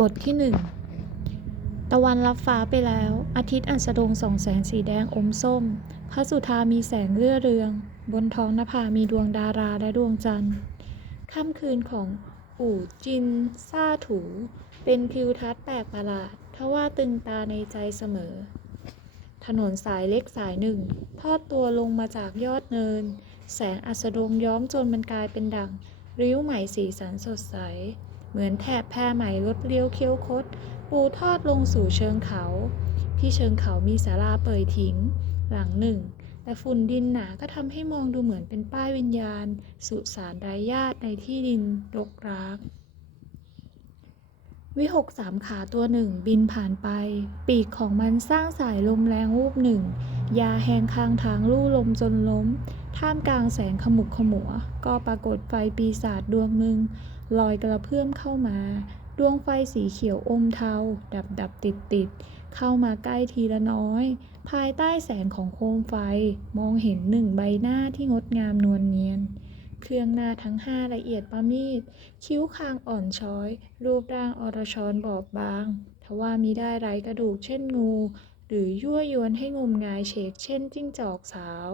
บทที่หนึ่งตะวันลับฟ้าไปแล้วอาทิตย์อัสดงส่องแสงสีแดงอมส้มพระสุธามีแสงเรื่อเรืองบนท้องนภามีดวงดาราและดวงจันทร์ค่ำคืนของอู่จินซ่าถูเป็นทิวทัศน์แปลกประหลาดทว่าตึงตาในใจเสมอถนนสายเล็กสายหนึ่งทอดตัวลงมาจากยอดเนินแสงอัสดงย้อมจนมันกลายเป็นดั่งริ้วไหมสีสันสดใสเหมือนแถบแพรไหมรถเลี้ยวเคี้ยวคดปูทอดลงสู่เชิงเขาที่เชิงเขามีศาลาเปิดทิ้งหลังหนึ่งแต่ฝุ่นดินหนาก็ทำให้มองดูเหมือนเป็นป้ายวิญญาณสุสานไร้ญาติในที่ดินรกร้างวิหกสามขาตัวหนึ่งบินผ่านไปปีกของมันสร้างสายลมแรงวูบหนึ่งยาแหงข้างทางลู่ลมจนล้มท่ามกลางแสงขมุกขมัวก็ปรากฏไฟปีศาจดวงหนึ่งลอยกระเพื่อมเข้ามาดวงไฟสีเขียวอมเทาดับติดเข้ามาใกล้ทีละน้อยภายใต้แสงของโคมไฟมองเห็นหนึ่งใบหน้าที่งดงามนวลเนียนเครื่องหน้าทั้งห้าละเอียดประณีตคิ้วคางอ่อนช้อยรูปร่างอรชรบอบบางทว่ามิได้ไร้กระดูกเช่นงูหรือยั่วยวนให้งมงายเฉกเช่นจิ้งจอกสาว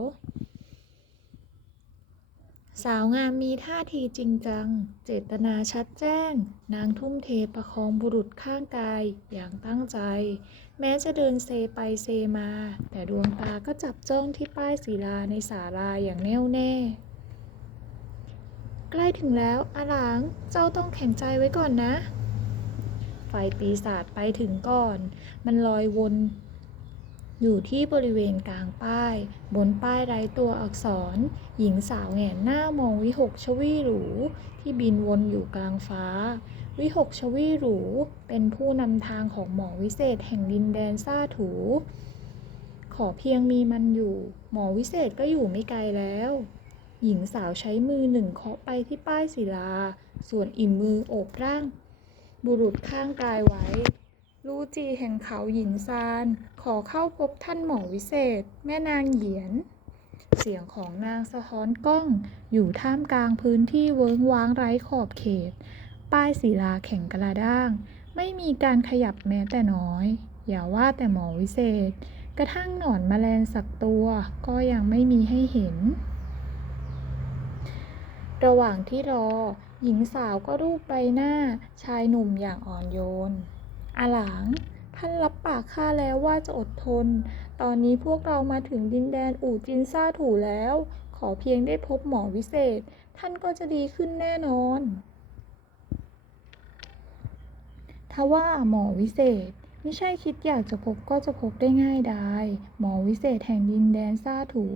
งามมีท่าทีจริงจังเจตนาชัดแจ้งนางทุ่มเทประคองบุรุษข้างกายอย่างตั้งใจแม้จะเดินเซไปเซมาแต่ดวงตาก็จับจ้องที่ป้ายศิลาในศาลาอย่างแน่วแน่ใกล้ถึงแล้วอาหลางเจ้าต้องแข็งใจไว้ก่อนนะไฟปีศาจไปถึงก่อนมันลอยวนอยู่ที่บริเวณกลางป้ายบนป้ายไร้ตัวอักษรหญิงสาวแหงนหน้ามองวิหกชวีหรูที่บินวนอยู่กลางฟ้าวิหกชวีหรูเป็นผู้นำทางของหมอวิเศษแห่งดินแดนซ่าถูขอเพียงมีมันอยู่หมอวิเศษก็อยู่ไม่ไกลแล้วหญิงสาวใช้มือหนึ่งเคาะไปที่ป้ายศิลาส่วนอีกมือโอบร่างบุรุษข้างกายไว้ลู่จีแห่งเขาหยินซานขอเข้าพบท่านหมอวิเศษแม่นางเหยียนเสียงของนางสะท้อนกล้องอยู่ท่ามกลางพื้นที่เวิ้งว้างไร้ขอบเขตป้ายศิลาแข็งกระด้างไม่มีการขยับแม้แต่น้อยอย่าว่าแต่หมอวิเศษกระทั่งหนอนแมลงสักตัวก็ยังไม่มีให้เห็นระหว่างที่รอหญิงสาวก็รูปใบหน้าชายหนุ่มอย่างอ่อนโยนอาหลางท่านรับปากข้าแล้วว่าจะอดทนตอนนี้พวกเรามาถึงดินแดนอู่จินซ่าถูแล้วขอเพียงได้พบหมอวิเศษท่านก็จะดีขึ้นแน่นอนทว่าหมอวิเศษไม่ใช่คิดอยากจะพบก็จะพบได้ง่ายดายหมอวิเศษแห่งดินแดนซ่าถู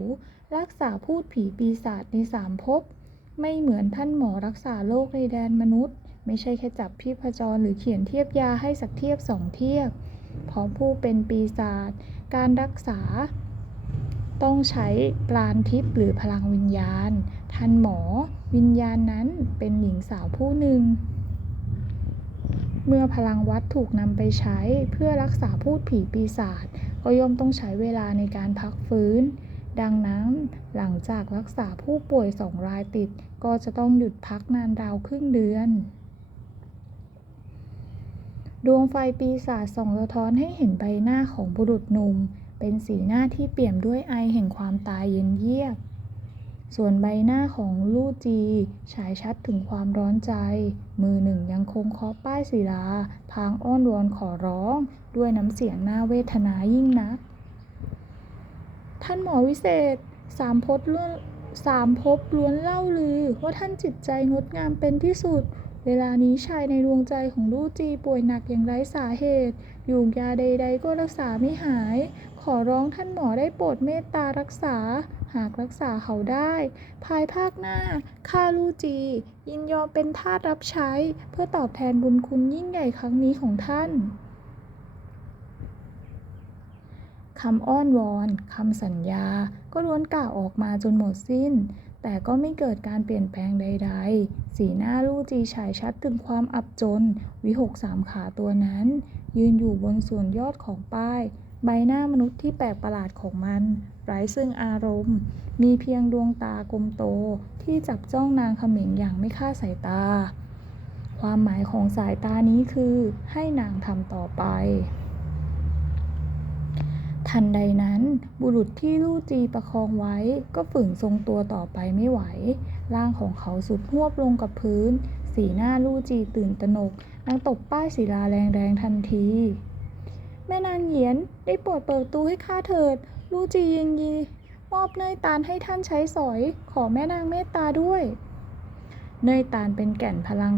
รักษาพูดผีปีศาจใน3 ภพไม่เหมือนท่านหมอรักษาโรคในแดนมนุษย์ไม่ใช่แค่จับชีพจรหรือเขียนเทียบยาให้สักเทียบ2 เทียบเพราะผู้เป็นปีศาจการรักษาต้องใช้ปราณทิพย์หรือพลังวิญญาณท่านหมอวิญญาณนั้นเป็นหญิงสาวผู้หนึ่งเมื่อพลังวัดถูกนำไปใช้เพื่อรักษาพูดผีปีศาจก็ย่อมต้องใช้เวลาในการพักฟื้นดังนั้นหลังจากรักษาผู้ป่วย2 รายติดก็จะต้องหยุดพักนานราวครึ่งเดือนดวงไฟปีศาจส่องสะท้อนให้เห็นใบหน้าของบุรุษหนุ่มเป็นสีหน้าที่เปี่ยมด้วยไอแห่งความตายเย็นเยียบส่วนใบหน้าของลู่จีฉายชัดถึงความร้อนใจมือหนึ่งยังคงเคาะป้ายศิลาพลางอ้อนวอนขอร้องด้วยน้ำเสียงน่าเวทนายิ่งนักท่านหมอวิเศษ3 ภพล้วนเล่าลือว่าท่านจิตใจงดงามเป็นที่สุดเวลานี้ชายในดวงใจของลู่จีป่วยหนักอย่างไร้สาเหตุยูกยาใดๆก็รักษาไม่หายขอร้องท่านหมอได้โปรดเมตตารักษาหากรักษาเขาได้ภายภาคหน้าข้าลู่จียินยอมเป็นทาสรับใช้เพื่อตอบแทนบุญคุณยิ่งใหญ่ครั้งนี้ของท่านคำอ้อนวอนคำสัญญาก็ล้วนกล่าวออกมาจนหมดสิ้นแต่ก็ไม่เกิดการเปลี่ยนแปลงใดๆสีหน้าลู่จีฉายชัดถึงความอับจนวิหก3 ขาตัวนั้นยืนอยู่บนส่วนยอดของป้ายใบหน้ามนุษย์ที่แปลกประหลาดของมันไร้ซึ่งอารมณ์มีเพียงดวงตากลมโตที่จับจ้องนางเขม็งอย่างไม่คลาดสายตาค ความหมายของสายตานี้คือให้นางทำต่อไปทันใดนั้นบุรุษที่ลู่จีประคองไว้ก็ฝืนทรงตัวต่อไปไม่ไหวร่างของเขาสุดหวบลงกับพื้นสีหน้าลู่จีตื่นตระหนกนางตบป้ายศิลาแรงๆทันทีแม่นางเหยียนได้โปรดเปิดประตูให้ข้าเถิดลู่จียินดีมอบเนยตาลให้ท่านใช้สอยขอแม่นางเมตตาด้วยเนยตาลเป็นแก่นพลัง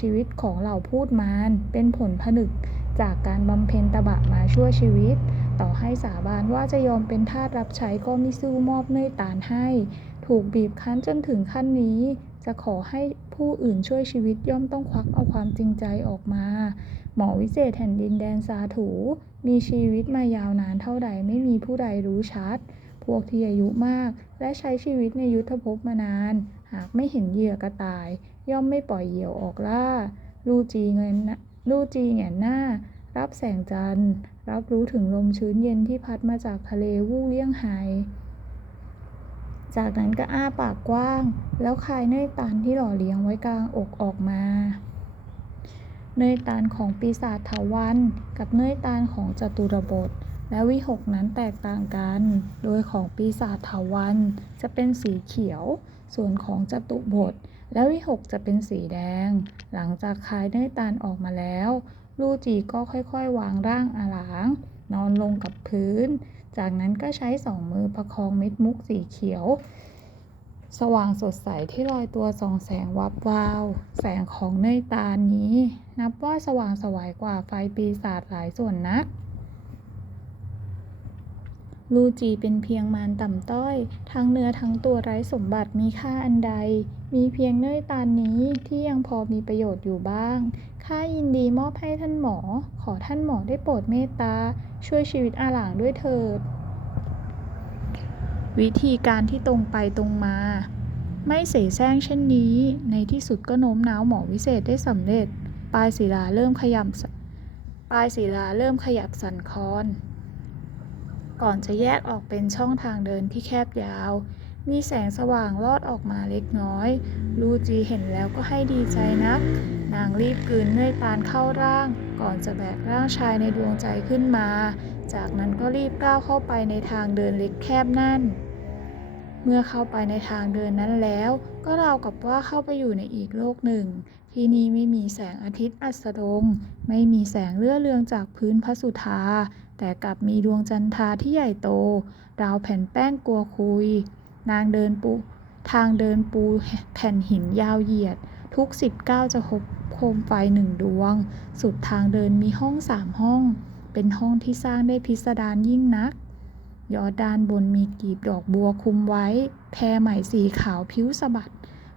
ชีวิตของเหล่าพูดมารเป็นผลผนึกจากการบำเพ็ญตบะมาชั่วชีวิตต่อให้สาบานว่าจะยอมเป็นทาสรับใช้ก็มิสู้มอบเนยตาลให้ถูกบีบคั้นจนถึงขั้นนี้จะขอให้ผู้อื่นช่วยชีวิตย่อมต้องควักเอาความจริงใจออกมาหมอวิเศษแห่งดินแดนสาถูมีชีวิตมายาวนานเท่าใดไม่มีผู้ใดรู้ชัดพวกที่อายุมากและใช้ชีวิตในยุทธภพมานานหากไม่เห็นเหยื่อกระต่ายย่อมไม่ปล่อยเหยี่ยวออกล่าลู่จีแหงนหน้ารับแสงจันทร์รับรู้ถึงลมชื้นเย็นที่พัดมาจากทะเลวู่เลี่ยงไฮจากนั้นก็อ้าปากกว้างแล้วคายเนยตาลที่หล่อเลี้ยงไว้กลางอกออกมาเนยตาลของปีศาจเถาวัลย์กับเนยตาลของจตุรบทและวิหกนั้นแตกต่างกันโดยของปีศาจเถาวัลย์จะเป็นสีเขียวส่วนของจตุบทและวิหกจะเป็นสีแดงหลังจากคายเนยตาลออกมาแล้วลู่จีก็ค่อยๆวางร่างอาหลางนอนลงกับพื้นจากนั้นก็ใช้สองมือประคองเม็ดมุกสีเขียวสว่างสดใสที่ลอยตัวส่องแสงวับวาวแสงของเนยตาลนี้นับว่าสว่างไสวกว่าไฟปีศาจหลายส่วนนักลู่จีเป็นเพียงมารต่ำต้อยทั้งเนื้อทั้งตัวไร้สมบัติมีค่าอันใดมีเพียงเนยตาลนี้ที่ยังพอมีประโยชน์อยู่บ้างข้ายินดีมอบให้ท่านหมอขอท่านหมอได้โปรดเมตตาช่วยชีวิตอาหลางด้วยเถิดวิธีการที่ตรงไปตรงมาไม่เสแสร้งเช่นนี้ในที่สุดก็โน้มน้าวหมอวิเศษได้สำเร็จปลายศิลาเริ่มขยับสั่นคลอนก่อนจะแยกออกเป็นช่องทางเดินที่แคบยาวมีแสงสว่างลอดออกมาเล็กน้อยลู่จีเห็นแล้วก็ให้ดีใจนักนางรีบกลืนเนยตาลเข้าร่างก่อนจะแบกร่างชายในดวงใจขึ้นมาจากนั้นก็รีบก้าวเข้าไปในทางเดินเล็กแคบนั่นเมื่อเข้าไปในทางเดินนั้นแล้วก็ราวกับว่าเข้าไปอยู่ในอีกโลกหนึ่งที่นี่ไม่มีแสงอาทิตย์อัสดงไม่มีแสงเลื่อเรืองจากพื้นพระสุธาแต่กลับมีดวงจันทราที่ใหญ่โตราวแผ่นแป้งกัวคุยทางเดินปูแผ่นหินยาวเหยียดทุก10 ก้าวจะพบโคมไฟ1 ดวงสุดทางเดินมีห้อง3 ห้องเป็นห้องที่สร้างได้พิสดารยิ่งนักยอดด้านบนมีกีบดอกบัวคุมไว้แพรไหมสีขาวผิวสะบัด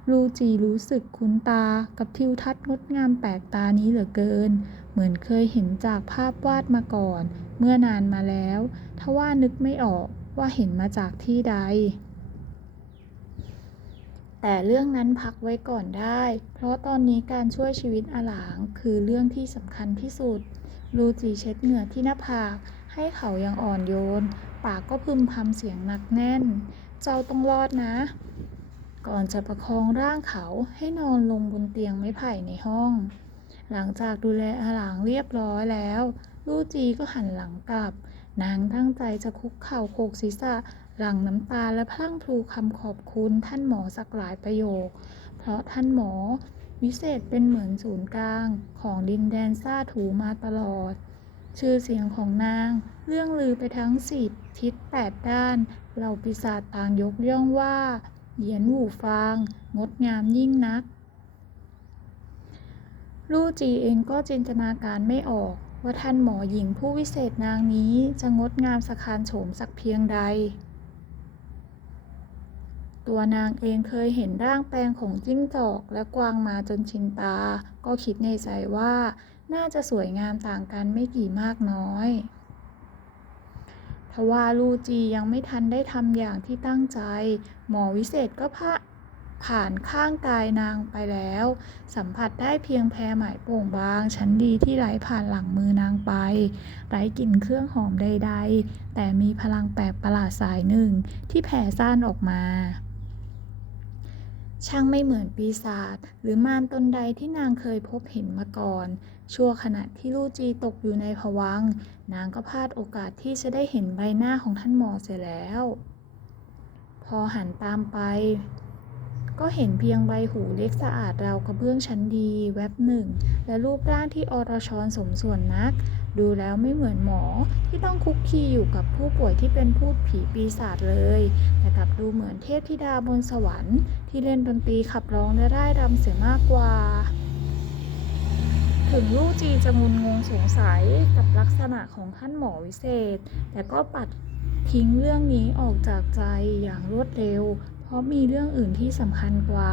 ลู่จีรู้สึกคุ้นตากับทิวทัศน์งดงามแปลกตานี้เหลือเกินเหมือนเคยเห็นจากภาพวาดมาก่อนเมื่อนานมาแล้วทว่านึกไม่ออกว่าเห็นมาจากที่ใดแต่เรื่องนั้นพักไว้ก่อนได้เพราะตอนนี้การช่วยชีวิตอาหลางคือเรื่องที่สำคัญที่สุดลู่จีเช็ดเหงื่อที่หน้าผากให้เขายังอ่อนโยนปากก็พึมพำเสียงหนักแน่นเจ้าต้องรอดนะก่อนจะประคองร่างเขาให้นอนลงบนเตียงไม้ไผ่ในห้องหลังจากดูแลอาหลางเรียบร้อยแล้วลู่จีก็หันหลังกลับนางตั้งใจจะคุกเข่าโขกศีรษะหลั่งน้ำตาและพลั่งพลูคำขอบคุณท่านหมอสักหลายประโยคเพราะท่านหมอวิเศษเป็นเหมือนศูนย์กลางของดินแดนซ่าถูมาตลอดชื่อเสียงของนางเรื่องลือไปทั้ง10 ทิศ8 ด้านเหล่าปีศาจต่างยกย่องว่าเหยียนหูฟางงดงามยิ่งนักลู่จีเองก็จินตนาการไม่ออกว่าท่านหมอหญิงผู้วิเศษนางนี้จะงดงามสะคานโฉมสักเพียงใดตัวนางเองเคยเห็นร่างแปลงของจิ้งจอกและกวางมาจนชินตาก็คิดในใจว่าน่าจะสวยงามต่างกันไม่กี่มากน้อยทว่าลู่จียังไม่ทันได้ทำอย่างที่ตั้งใจหมอวิเศษก็ผ่านข้างกายนางไปแล้วสัมผัสได้เพียงแพรไหมโป่งบางชั้นดีที่ไหลผ่านหลังมือนางไปไร้กลิ่นเครื่องหอมใดๆแต่มีพลังแปลกประหลาดสายหนึ่งที่แผ่ซ่านออกมา ช่างไม่เหมือนปีศาจหรือมารตนใดที่นางเคยพบเห็นมาก่อน ชั่วขณะที่ลู่จีตกอยู่ในภวังค์นางก็พลาดโอกาสที่จะได้เห็นใบหน้าของท่านหมอเสียแล้ว พอหันตามไปก็เห็นเพียงใบหูเล็กสะอาดราวกระเบื้องชั้นดีแวบหนึ่งและรูปร่างที่อรชรสมส่วนนักดูแล้วไม่เหมือนหมอที่ต้องคุกคีอยู่กับผู้ป่วยที่เป็นพูดผีปีศาจเลยแต่กลับดูเหมือนเทพธิดาบนสวรรค์ที่เล่นดนตรีขับร้องและร่ายรำเสียมากกว่าถึงลู่จีจะงุนงงสงสัยกับลักษณะของท่านหมอวิเศษแต่ก็ปัดทิ้งเรื่องนี้ออกจากใจอย่างรวดเร็วเพราะมีเรื่องอื่นที่สำคัญกว่า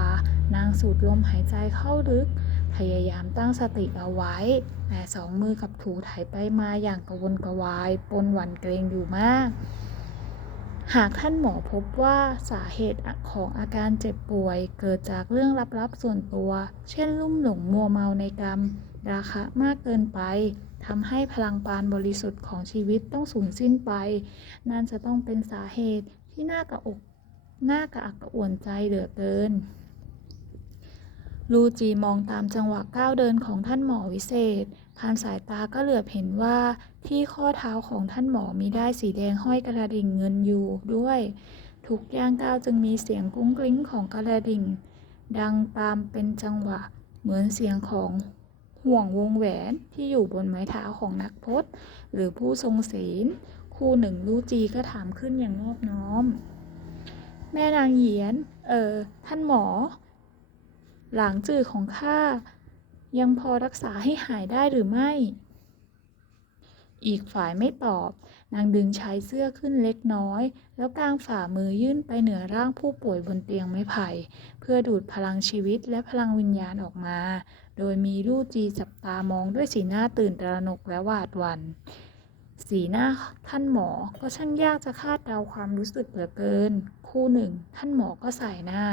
นางสูดลมหายใจเข้าลึกพยายามตั้งสติเอาไว้แต่สองมือกับถูไถไปมาอย่างกระวนกระวายปนหวั่นเกรงอยู่มากหากท่านหมอพบว่าสาเหตุของอาการเจ็บป่วยเกิดจากเรื่องลับๆส่วนตัวเช่นลุ่มหลงมัวเมาในกรรมราคะมากเกินไปทำให้พลังปราณบริสุทธิ์ของชีวิตต้องสูญสิ้นไปนั่นจะต้องเป็นสาเหตุที่น่ากระอักกระอ่วนใจเหลือเกินลูจีมองตามจังหวะก้าวเดินของท่านหมอวิเศษผ่านสายตาก็เหลือบเห็นว่าที่ข้อเท้าของท่านหมอมีด้ายสีแดงห้อยกระดิ่งเงินอยู่ด้วยทุกย่างก้าวจึงมีเสียงกุ้งกริ้งของกระดิ่งดังตามเป็นจังหวะเหมือนเสียงของห่วงวงแหวนที่อยู่บนไม้เท้าของนักพจน์หรือผู้ทรงศีลคู่หนึ่งลูจีก็ถามขึ้นอย่างนอบน้อมแม่นางเหยียนท่านหมอหลางจือของข้ายังพอรักษาให้หายได้หรือไม่อีกฝ่ายไม่ตอบนางดึงชายเสื้อขึ้นเล็กน้อยแล้วกางฝ่ามือยื่นไปเหนือร่างผู้ป่วยบนเตียงไม้ไผ่เพื่อดูดพลังชีวิตและพลังวิญญาณออกมาโดยมีลู่จีจับตามองด้วยสีหน้าตื่นตระหนกและหวาดหวั่นสีหน้าท่านหมอก็ช่างยากจะคาดเดาความรู้สึกเหลือเกินคู่หนึ่งท่านหมอก็สายหน้า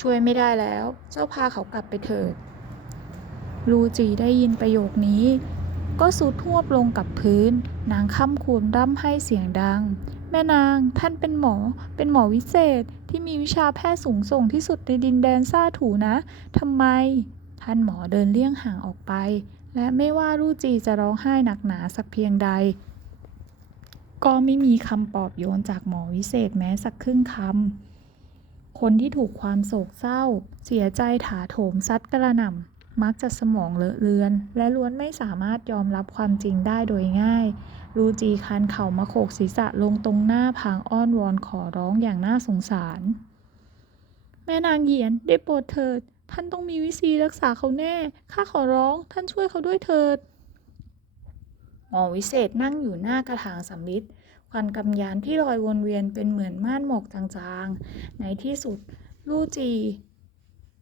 ช่วยไม่ได้แล้วเจ้าพาเขากลับไปเถิดลูจีได้ยินประโยคนี้ก็สุดทวบลงกับพื้นนางค่ำคูณร่ำไห้เสียงดังแม่นางท่านเป็นหมอวิเศษที่มีวิชาแพทย์สูงส่งที่สุดในดินแดนซ่าถูนะทำไมท่านหมอเดินเลี่ยงห่างออกไปและไม่ว่าลู่จีจะร้องไห้หนักหนาสักเพียงใดก็ไม่มีคำปลอบโยนจากหมอวิเศษแม้สักครึ่งคำคนที่ถูกความโศกเศร้าเสียใจถาโถมซัดกระหน่ำมักจะสมองเลอะเลือนและล้วนไม่สามารถยอมรับความจริงได้โดยง่ายลูจีคันเข่ามาโขกศีรษะลงตรงหน้าพางอ้อนวอนขอร้องอย่างน่าสงสารแม่นางเหยียนได้โปรดเถิดท่านต้องมีวิธีรักษาเขาแน่ข้าขอร้องท่านช่วยเขาด้วยเถิดหมอวิเศษนั่งอยู่หน้ากระถางสำริดควันกำยานที่ลอยวนเวียนเป็นเหมือนม่านหมอกจางๆในที่สุดลู่จี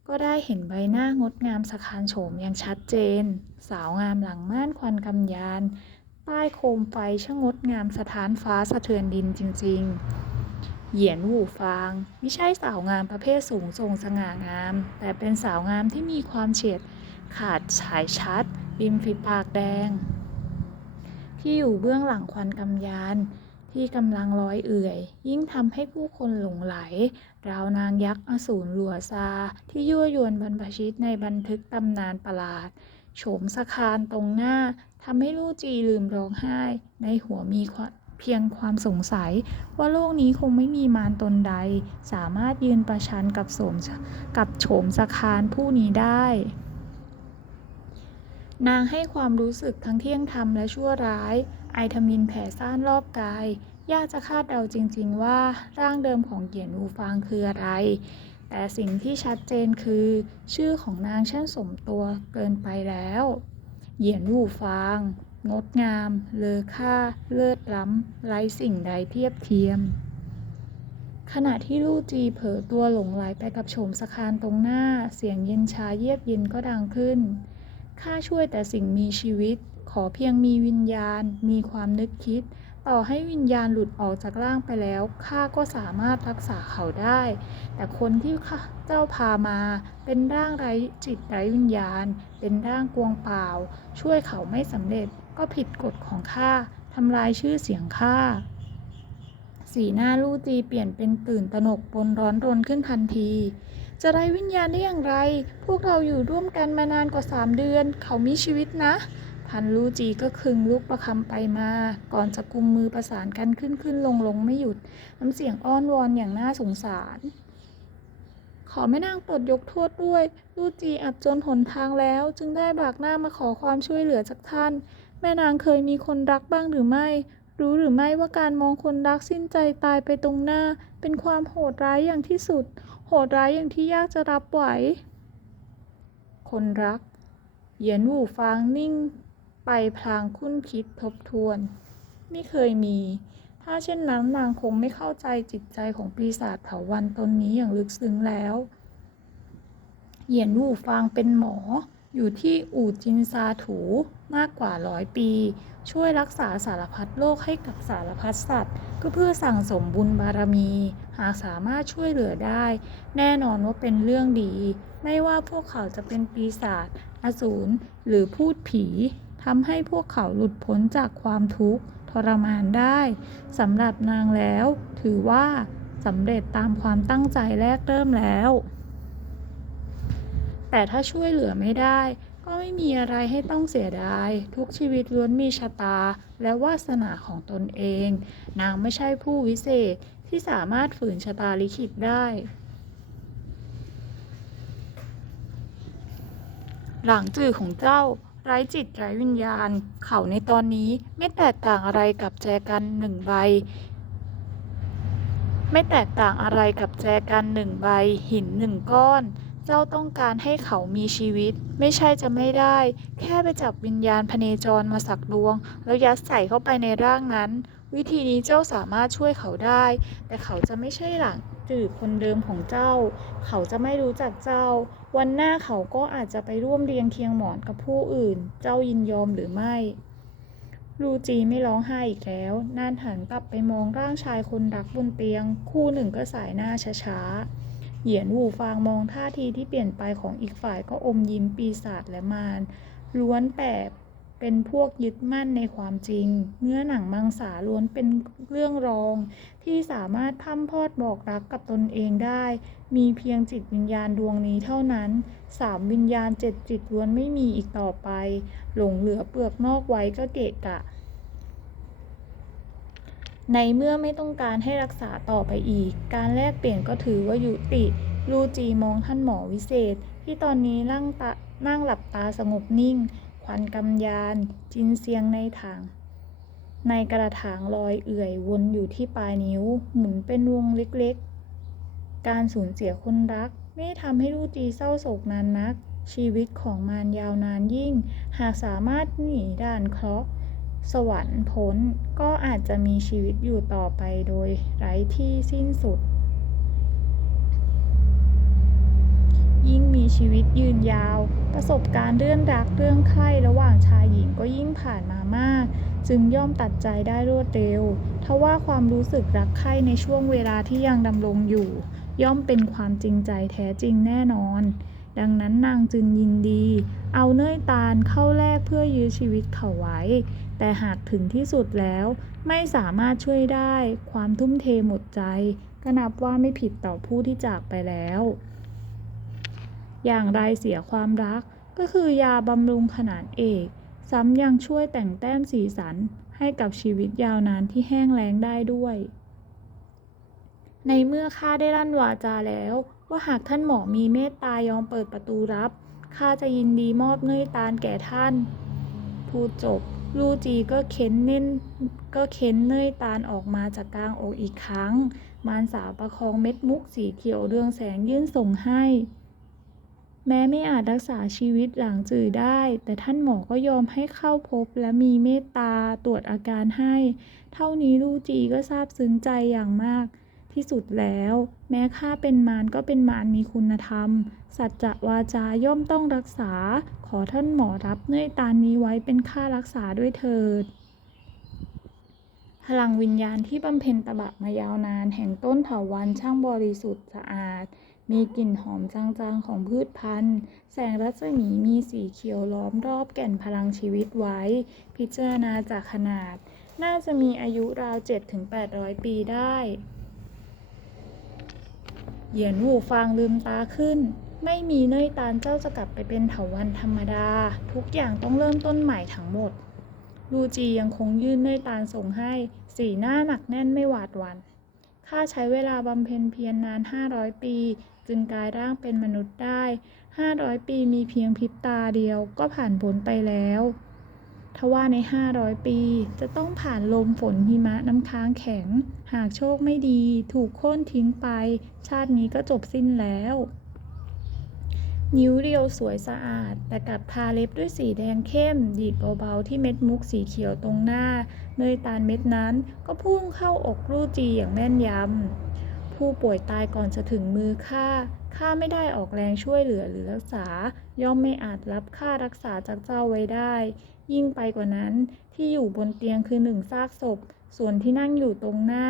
ก็ได้เห็นใบหน้างดงามสะคานโฉมอย่างชัดเจนสาวงามหลังม่านควันกำยานใต้โคมไฟช่างงดงามสะท้านฟ้าสะเทือนดินจริงๆเหยียนหู่ฟางไม่ใช่สาวงามประเภทสูงทรงสง่างามแต่เป็นสาวงามที่มีความเฉียดขาดฉายชัดริมฝีปากแดงที่อยู่เบื้องหลังควันกำยานที่กำลังลอยเอื่อยยิ่งทำให้ผู้คนหลงไหลราวนางยักษ์อสูรหลัวซาที่ยั่วยวนบรรพชิตในบันทึกตำนานประหลาดโฉมสะคานตรงหน้าทำให้ลู่จีลืมร้องไห้ในหัวมีเพียงความสงสัยว่าโลกนี้คงไม่มีมารตนใดสามารถยืนประชันกับโฉมสะคานผู้นี้ได้นางให้ความรู้สึกทั้งเที่ยงธรรมและชั่วร้ายไอทมินแผ่ซ่านรอบกายยากจะคาดเดาจริงๆว่าร่างเดิมของเหยียนอูฟางคืออะไรแต่สิ่งที่ชัดเจนคือชื่อของนางช่างสมตัวเกินไปแล้วเหยียนอูฟางงดงามเลอค่าเลิศล้ำไร้สิ่งใดเทียบเทียมขณะที่ลู่จีเผลอตัวหลงไหลไปกับโฉมสะคานตรงหน้าเสียงเย็นชาเยือกเย็นก็ดังขึ้นข้าช่วยแต่สิ่งมีชีวิตขอเพียงมีวิญญาณมีความนึกคิดต่อให้วิญญาณหลุดออกจากร่างไปแล้วข้าก็สามารถรักษาเขาได้แต่คนที่เจ้าพามาเป็นร่างไร้จิตไร้วิญญาณเป็นร่างกวงเปล่าช่วยเขาไม่สำเร็จก็ผิดกฎของข้าทำลายชื่อเสียงข้า สีหน้าลู่จีเปลี่ยนเป็นตื่นตระหนกปนร้อนรนขึ้นทันที จะไร้วิญญาณได้อย่างไร พวกเราอยู่ร่วมกันมานานกว่า3 เดือน เขามีชีวิตนะ พันลู่จีก็คึงลูกประคำไปมา ก่อนจะกุมมือประสานกันขึ้นลงไม่หยุด น้ำเสียงอ้อนวอนอย่างน่าสงสาร ขอแม่นางโปรดยกโทษด้วย ลู่จีอับจนหนทางแล้ว จึงได้บากหน้ามาขอความช่วยเหลือจากท่าน แม่นางเคยมีคนรักบ้างหรือไม่ รู้หรือไม่ว่าการมองคนรักสิ้นใจตายไปตรงหน้า เป็นความโหดร้ายอย่างที่สุด โหดร้ายอย่างที่ยากจะรับไหว คนรัก เหยียนหู่ฟางนิ่งไปพลางคุ้นคิดทบทวน ไม่เคยมี ถ้าเช่นนั้นนางคงไม่เข้าใจจิตใจของปีศาจเถาวัลย์ตนนี้อย่างลึกซึ้งแล้ว เหยียนหู่ฟางเป็นหมอ อยู่ที่อู่จินซาถูมากกว่า100 ปี ช่วยรักษาสารพัดโรคให้กับสารพัดสัตว์ ก็เพื่อสั่งสมบุญบารมี หากสามารถช่วยเหลือได้ แน่นอนว่าเป็นเรื่องดี ไม่ว่าพวกเขาจะเป็นปีศาจ อสูร หรือพูดผีทำให้พวกเขาหลุดพ้นจากความทุกข์ทรมานได้สำหรับนางแล้ว ถือว่าสำเร็จตามความตั้งใจแรกเริ่มแล้ว แต่ถ้าช่วยเหลือไม่ได้ ก็ไม่มีอะไรให้ต้องเสียดาย ทุกชีวิตล้วนมีชะตาและวาสนาของตนเอง นางไม่ใช่ผู้วิเศษที่สามารถฝืนชะตาลิขิตได้ หลังจื่อของเจ้าไร้จิตไร้วิญญาณ เขาในตอนนี้ไม่แตกต่างอะไรกับแจกัน1 ใบ หิน1 ก้อน เจ้าต้องการให้เขามีชีวิต ไม่ใช่จะไม่ได้ แค่ไปจับวิญญาณพเนจรมาสักดวง แล้วยัดใส่เข้าไปในร่างนั้น วิธีนี้เจ้าสามารถช่วยเขาได้ แต่เขาจะไม่ใช่หลังจื่อคนเดิมของเจ้า เขาจะไม่รู้จักเจ้า วันหน้าเขาก็อาจจะไปร่วมเรียงเคียงหมอนกับผู้อื่น เจ้ายินยอมหรือไม่ ลู่จีไม่ร้องไห้อีกแล้ว นานหันกลับไปมองร่างชายคนรักบนเตียง คู่หนึ่งก็สายหน้าช้าๆ เหยียนหู่ฟางมองท่าทีที่เปลี่ยนไปของอีกฝ่ายก็อมยิ้มปีศาจและมารล้วนเป็นพวกยึดมั่นในความจริง เนื้อหนังมังสาล้วนเป็นเรื่องรอง ที่สามารถพร่ำพอดบอกรักกับตนเองได้ มีเพียงจิตวิญญาณดวงนี้เท่านั้น 3 วิญญาณ7 จิตล้วนไม่มีอีกต่อไป หลงเหลือเปลือกนอกไว้ก็เกะกะ ในเมื่อไม่ต้องการให้รักษาต่อไปอีก การแลกเปลี่ยนก็ถือว่ายุติ ลู่จีมองท่านหมอวิเศษ ที่ตอนนี้นั่งหลับตาสงบนิ่ง ควันกำยาน จินเซียงในกระถางลอยเอื่อยวนอยู่ที่ปลายนิ้ว หมุนเป็นวงเล็กๆ การสูญเสียคนรัก ไม่ทำให้ลู่จีเศร้าโศกนานนัก ชีวิตของมารยาวนานยิ่ง หากสามารถหนีด่านเคราะห์สวรรค์พ้น ก็อาจจะมีชีวิตอยู่ต่อไปโดยไร้ที่สิ้นสุด ยิ่งมีชีวิตยืนยาว ประสบการณ์เรื่องรักเรื่องใคร่ระหว่างชายหญิงก็ยิ่งผ่านมามาก จึงย่อมตัดใจได้รวดเร็ว ทว่าความรู้สึกรักใคร่ในช่วงเวลาที่ยังดำรงอยู่ ย่อมเป็นความจริงใจแท้จริงแน่นอน ดังนั้นนางจึงยินดี เอาเนยตาลเข้าแลกเพื่อยื้อชีวิตเขาไว้ แต่หากถึงที่สุดแล้วไม่สามารถช่วยได้ ความทุ่มเทหมดใจ ก็นับว่าไม่ผิดต่อผู้ที่จากไปแล้ว อย่างไรเสียความรักก็คือยาบำรุงขนาดเอก ซ้ำยังช่วยแต่งแต้มสีสันให้กับชีวิตยาวนานที่แห้งแล้งได้ด้วย ในเมื่อข้าได้ลั่นวาจาแล้วว่าหากท่านหมอมีเมตตายอมเปิดประตูรับ ข้าจะยินดีมอบเนยตาลแก่ท่าน พูดจบ ลู่จีก็เค้นเนยตาลออกมาจากกลางอกอีกครั้ง มารสาวประคองเม็ดมุกสีเขียวเรืองแสงยื่นส่งให้ แม้ไม่อาจรักษาชีวิตหลังจื่อได้ แต่ท่านหมอก็ยอมให้เข้าพบและมีเมตตาตรวจอาการให้ เท่านี้ลู่จีก็ซาบซึ้งใจอย่างมากที่สุดแล้ว แม้ข้าเป็นมารก็เป็นมารมีคุณธรรม สัจจะวาจาย่อมต้องรักษา ขอท่านหมอรับเนยตาลนี้ไว้เป็นค่ารักษาด้วยเถิด พลังวิญญาณที่บำเพ็ญตบะมายาวนานแห่งต้นเถาวัลย์ช่างบริสุทธิ์สะอาด มีกลิ่นหอมจางๆของพืชพันธุ์ แสงรัศมีมีสีเขียวล้อมรอบแก่นพลังชีวิตไว้ พิจารณาจากขนาด น่าจะมีอายุราว700-800 ปีได้เหยียนหูฟางลืมตาขึ้นไม่มีเน่ยตานเจ้าจะกลับไปเป็นเถาวัลย์ธรรมดาทุกอย่างต้องเริ่มต้นใหม่ทั้งหมดลูจียังคงยื่นเน่ยตานส่งให้สีหน้าหนักแน่นไม่หวาดหวั่นข้าใช้เวลาบำเพ็ญเพียรนาน500 ปีจึงกลายร่างเป็นมนุษย์ได้500 ปีมีเพียงพริบตาเดียวก็ผ่านพ้นไปแล้วทว่าใน500 ปีจะต้องผ่านลมฝนหิมะน้ำค้างแข็งหากโชคไม่ดีถูกโค่นทิ้งไปชาตินี้ก็จบสิ้นแล้วนิ้วเรียวสวยสะอาดแต่กลับทาเล็บด้วยสีแดงเข้มดีดเบาๆที่เม็ดมุกสีเขียวตรงหน้าเนยตาลเม็ดนั้นก็พุ่งเข้าอกลู่จีอย่างแม่นยำผู้ป่วยตายก่อนจะถึงมือข้าไม่ได้ออกแรงช่วยเหลือหรือรักษาย่อมไม่อาจรับค่ารักษาจากเจ้าไว้ได้ยิ่งไปกว่านั้นที่อยู่บนเตียงคือ1 ซากศพส่วนที่นั่งอยู่ตรงหน้า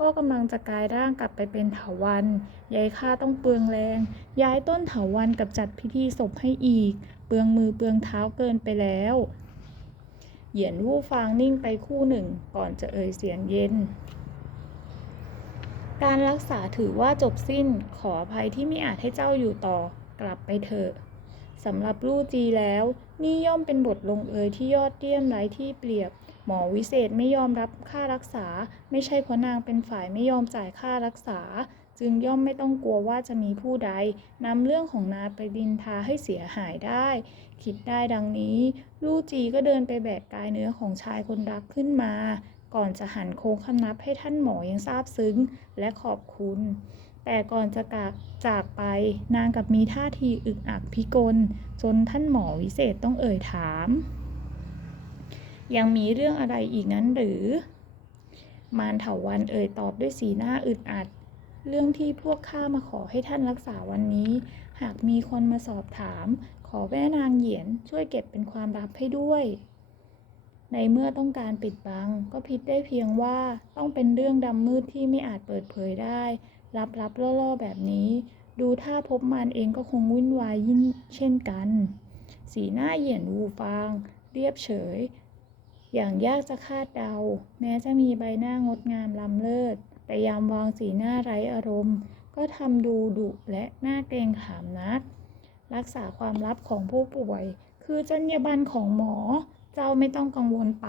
ก็กำลังจะกลายร่างกลับไปเป็นเถาวัลย์ยายข้าต้องเปลืองแรงย้ายต้นเถาวัลย์กับจัดพิธีศพให้อีกเปลืองมือเปลืองเท้าเกินไปแล้วเหยียนวู่ฟางนิ่งไปครู่หนึ่งก่อนจะเอ่ยเสียงเย็นการรักษาถือว่าจบสิ้นขออภัยที่ไม่อาจให้เจ้าอยู่ต่อกลับไปเถอะสำหรับลู่จีแล้วนี่ย่อมเป็นบทลงเอยที่ยอดเยี่ยมไร้ที่เปรียบหมอวิเศษไม่ยอมรับค่ารักษาไม่ใช่เพราะนางเป็นฝ่ายไม่ยอมจ่ายค่ารักษาจึงย่อมไม่ต้องกลัวว่าจะมีผู้ใดนำเรื่องของนางไปดินทาให้เสียหายได้คิดได้ดังนี้ลู่จีก็เดินไปแบกกายเนื้อของชายคนรักขึ้นมาก่อนจะหันโค้งคำนับให้ท่านหมอยังซาบซึ้งและขอบคุณแต่ก่อนจะจากไปนางกับมีท่าทีอึกอักพิกลจนท่านหมอวิเศษต้องเอ่ยถามยังมีเรื่องอะไรอีกนั้นหรือมารเถาวัลย์เอ่ยตอบด้วยสีหน้าอึดอัดเรื่องที่พวกข้ามาขอให้ท่านรักษาวันนี้หากมีคนมาสอบถามขอแม่นางเหยียนช่วยเก็บเป็นความลับให้ด้วยในเมื่อต้องการปิดบังก็พิจได้เพียงว่าต้องเป็นเรื่องดำมืดที่ไม่อาจเปิดเผยได้ลับๆล่อๆแบบนี้ดูถ้าพบมารเองก็คงวุ่นวายยิ่งเช่นกันสีหน้าเหยียนวูฟางเรียบเฉยอย่างยากจะคาดเดาแม้จะมีใบหน้างดงามล้ำเลิศแต่ยามวางสีหน้าไร้อารมณ์ก็ทำดูดุและน่าเกรงขามนักรักษาความลับของผู้ป่วยคือจรรยาบรรณของหมอเจ้าไม่ต้องกังวลไป